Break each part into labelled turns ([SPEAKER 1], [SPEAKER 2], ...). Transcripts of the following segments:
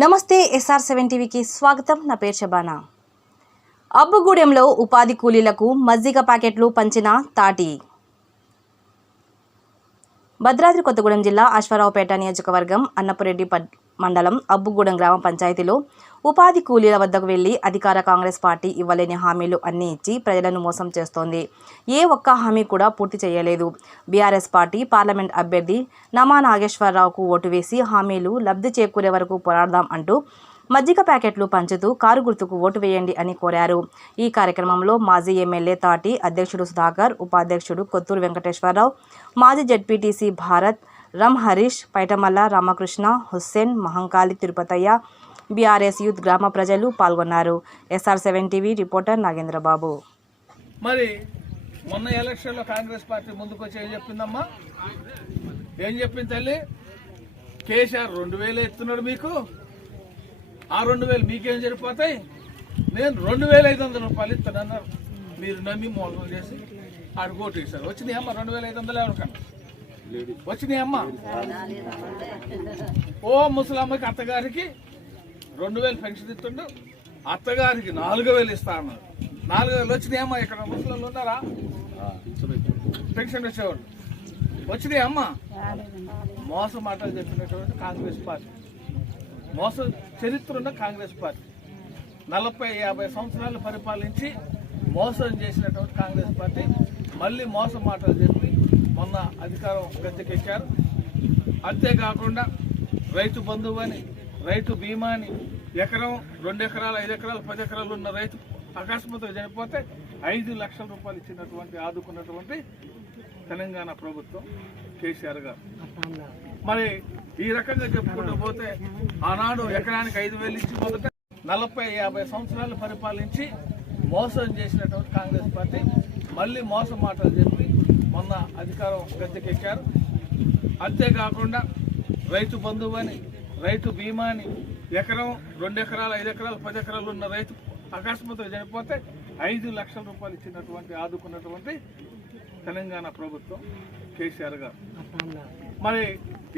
[SPEAKER 1] నమస్తే SR seven టీవీకి స్వాగతం. నా పేరు శబానా అబ్బుగూడెంలో ఉపాధి కూలీలకు మజ్జిగ ప్యాకెట్లు పంచిన తాటి. భద్రాద్రి కొత్తగూడెం జిల్లా అశ్వారావుపేట నియోజకవర్గం అన్నపురెడ్డి మండలం అబ్బుగూడెం గ్రామ పంచాయతీలో ఉపాధి కూలీల వద్దకు వెళ్ళి అధికార కాంగ్రెస్ పార్టీ ఇవ్వలేని హామీలు అన్నీ ఇచ్చి ప్రజలను మోసం చేస్తోంది. ఏ ఒక్క హామీ కూడా పూర్తి చేయలేదు. బీఆర్ఎస్ పార్టీ పార్లమెంట్ అభ్యర్థి నమా నాగేశ్వరరావుకు ఓటు వేసి హామీలు లబ్ధి చేకూరే వరకు పోరాడదాం అంటూ మజ్జిగ ప్యాకెట్లు పంచుతూ కారు గుర్తుకు ఓటు వేయండి అని కోరారు. ఈ కార్యక్రమంలో మాజీ ఎమ్మెల్యే తాటి అధ్యక్షుడు సుధాకర్ ఉపాధ్యక్షుడు కొత్తూరు వెంకటేశ్వరరావు మాజీ జడ్పీటీసీ భారత్ రమ్ హరీష్ పైటమల్ల రామకృష్ణ హుస్సేన్ మహంకాళి తిరుపతయ్య బీఆర్ఎస్ యూత్ గ్రామ ప్రజలు పాల్గొన్నారు. SR seven TV reporter Nagendrababu.
[SPEAKER 2] మరి మొన్న ఎలక్షన్లో కాంగ్రెస్ పార్టీ ముందుకు వచ్చి ఏం చెప్పిందమ్మా? ఏం చెప్పింది తల్లి? కేసీఆర్ రెండు వేలు ఎత్తున్నాడు మీకు. ఆ రెండు వేలు మీకేం సరిపోతాయి? నేను రెండు వేల ఐదు వందల రూపాయలు ఇస్తానన్నారు మీరు నమ్మి మోసం చేసి ఆడు కోటు ఇస్తారు వచ్చినాయి అమ్మ? రెండు వేల ఐదు వందలు ఎవరికన్నా? వచ్చినాయి ఓ ముసలమ్మకి అత్తగారికి రెండు వేలు పెన్షన్ ఇస్తుండు. అత్తగారికి నాలుగు వేలు ఇస్తా అన్నారు నాలుగు వేలు వచ్చినాయమ్మా ఇక్కడ ముసలు ఉన్నారా? పెన్షన్ వచ్చేవాళ్ళు వచ్చినాయి అమ్మా? మోసం మాటలు చెప్పినటువంటి కాంగ్రెస్ పార్టీ. మోసం చరిత్ర ఉన్న కాంగ్రెస్ పార్టీ. నలభై యాభై సంవత్సరాలు పరిపాలించి మోసం చేసినటువంటి కాంగ్రెస్ పార్టీ. మళ్ళీ మోసం మాటలు చెప్పి మొన్న అధికారం గద్దెకెక్కారు. అంతేకాకుండా రైతు బంధువు అని రైతు బీమాని ఎకరం రెండు ఎకరాలు ఐదు ఎకరాలు పది ఎకరాలు ఉన్న రైతు అకస్మాత్తుగా చనిపోతే ఐదు లక్షల రూపాయలు ఇచ్చినటువంటి ఆదుకున్నటువంటి తెలంగాణ ప్రభుత్వం కేసీఆర్ గారు. మరి ఈ రకంగా చెప్పుకుంటూ పోతే ఆనాడు ఎకరానికి ఐదు వేలు ఇచ్చి మొదట నలభై యాభై సంవత్సరాలు పరిపాలించి మోసం చేసినటువంటి కాంగ్రెస్ పార్టీ మళ్ళీ మోసం మాటలు చెప్పి మొన్న అధికారం గద్దెకెక్కారు. అంతేకాకుండా రైతు బంధువు అని రైతు బీమా అని ఎకరం రెండు ఎకరాలు ఐదు ఎకరాలు పది ఎకరాలు ఉన్న రైతు అకస్మాత్తుగా చనిపోతే ఐదు లక్షల రూపాయలు ఇచ్చినటువంటి ఆదుకున్నటువంటి తెలంగాణ ప్రభుత్వం కేసీఆర్ గారు. మరి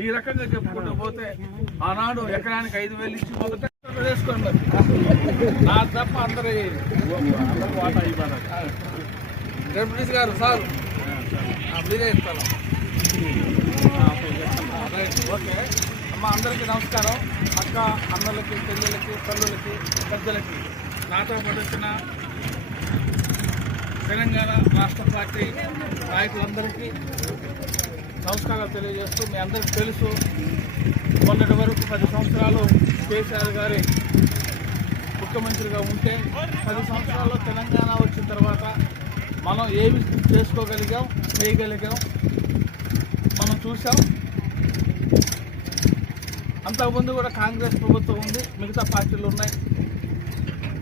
[SPEAKER 2] ఈ రకంగా చెప్పుకుంటూ పోతే ఆనాడు ఎకరానికి ఐదు వేలు ఇచ్చి మొదట వేసుకోండి నా తప్ప అందరి అందరి వాటా ఇవ్వాలి. డెప్యూటీస్ గారు సార్. మీరే ఇస్తారు. Right okay. మా అందరికీ నమస్కారం. అక్క అన్నలకి చెల్లెలకి తల్లులకి పెద్దలకి. నాతో పడుతున్న తెలంగాణ రాష్ట్ర పార్టీ నాయకులందరికీ నమస్కారాలు తెలియజేస్తూ మీ అందరికీ తెలుసు. మొన్నటి వరకు పది సంవత్సరాలు కేసీఆర్ గారి ముఖ్యమంత్రిగా ఉంటే పది సంవత్సరాల్లో తెలంగాణ వచ్చిన తర్వాత మనం ఏమి చేసుకోగలిగాం చేయగలిగాం మనం చూసాం అంతకుముందు కూడా కాంగ్రెస్ ప్రభుత్వం ఉంది మిగతా పార్టీలు ఉన్నాయి.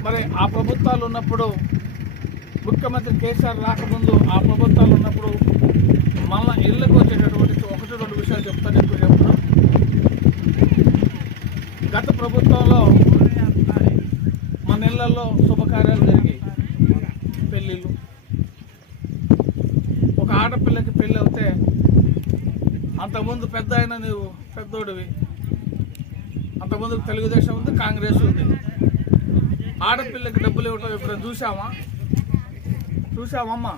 [SPEAKER 2] మరి ఆ ప్రభుత్వాలు ఉన్నప్పుడు ముఖ్యమంత్రి కేసీఆర్ రాకముందు ఆ ప్రభుత్వాలు ఉన్నప్పుడు మళ్ళీ ఇళ్ళకు వచ్చేటటువంటి ఒకటి రెండు విషయాలు చెప్తాను ఎక్కువ చెప్తాను గత ప్రభుత్వంలో మన ఇళ్ళలో శుభకార్యాలు జరిగాయి. పెళ్ళిళ్ళు. ఒక ఆడపిల్లకి పెళ్ళి అవుతే అంతకుముందు పెద్ద అయినా నీవు పెద్దోడివి. కొంతమంది తెలుగుదేశం ఉంది కాంగ్రెస్ ఉంది. ఆడపిల్లకి డబ్బులు ఇవ్వటం ఎప్పుడైనా చూసామా చూసామమ్మా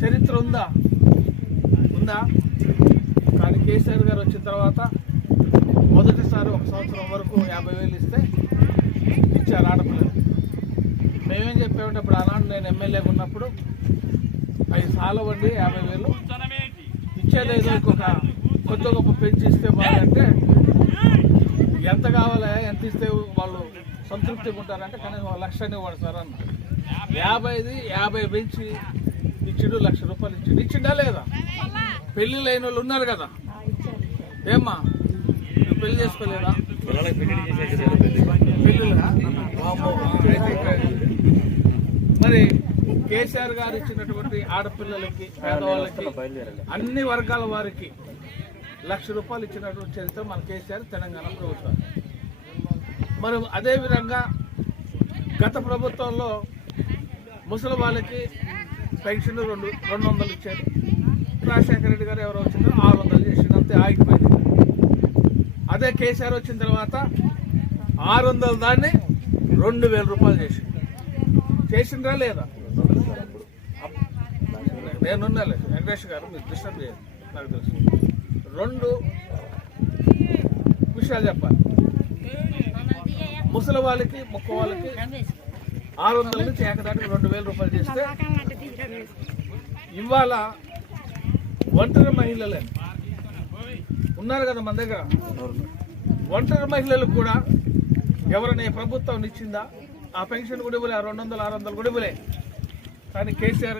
[SPEAKER 2] చరిత్ర ఉందా? ఉందా? కానీ కేసీఆర్ గారు వచ్చిన తర్వాత మొదటిసారి ఒక సంవత్సరం వరకు యాభై వేలు ఇస్తే ఇచ్చారు ఆడపిల్లలు. మేమేం చెప్పామంటే ఇప్పుడు అలాంటి నేను ఎమ్మెల్యేగా ఉన్నప్పుడు అవి సాలవండి యాభై వేలు. ఇచ్చేదేదో ఇంకొక కొద్ది గొప్ప పెంచి ఇస్తే బాగంటే ఎంత కావాలా ఎంత ఇస్తే వాళ్ళు సంతృప్తిగా ఉంటారంటే కనీసం లక్ష ఇవ్వండి సార్ అన్న యాభైది యాభై పెంచి ఇచ్చిడు లక్ష రూపాయలు ఇచ్చిడు. ఇచ్చిండా లేదా? పెళ్ళి లేని వాళ్ళు ఉన్నారు కదా. ఏమ్మా? నువ్వు పెళ్ళి చేసుకోలేదా? మరి కేసీఆర్ గారు ఇచ్చినటువంటి ఆడపిల్లలకి పేదవాళ్ళకి అన్ని వర్గాల వారికి లక్ష రూపాయలు ఇచ్చినటువంటి చరిత్ర మన కేసీఆర్ తెలంగాణ ప్రభుత్వం. మరి అదేవిధంగా గత ప్రభుత్వంలో ముసలి వాళ్ళకి పెన్షన్ రెండు రెండు వందలు ఇచ్చారు. రాజశేఖర రెడ్డి గారు ఎవరు వచ్చిందో ఆరు వందలు చేసిండు అంతే ఆగిపోయింది. అదే కేసీఆర్ వచ్చిన తర్వాత ఆరు వందల దాన్ని రెండు వేల రూపాయలు చేసి చేసిండ్రా లేదా? లేదు. వెంకటేష్ గారు మీరు డిస్టర్బ్ చేయదు నాకు తెలుసు. రెండు విషయాలు చెప్పాలి. ముసలి వాళ్ళకి ముక్క వాళ్ళకి ఆరు వందల నుంచి ఏకదాటికి రెండు వేల రూపాయలు చేస్తే ఇవాళ ఒంటరి మహిళలే. ఉన్నారు కదా మన దగ్గర? ఒంటరి మహిళలకు కూడా ఎవరైనా ప్రభుత్వం ఇచ్చిందా? ఆ పెన్షన్ కూడా ఇవ్వలే ఆ రెండు వందలు ఆరు వందలు కూడా ఇవ్వలే. కానీ కేసీఆర్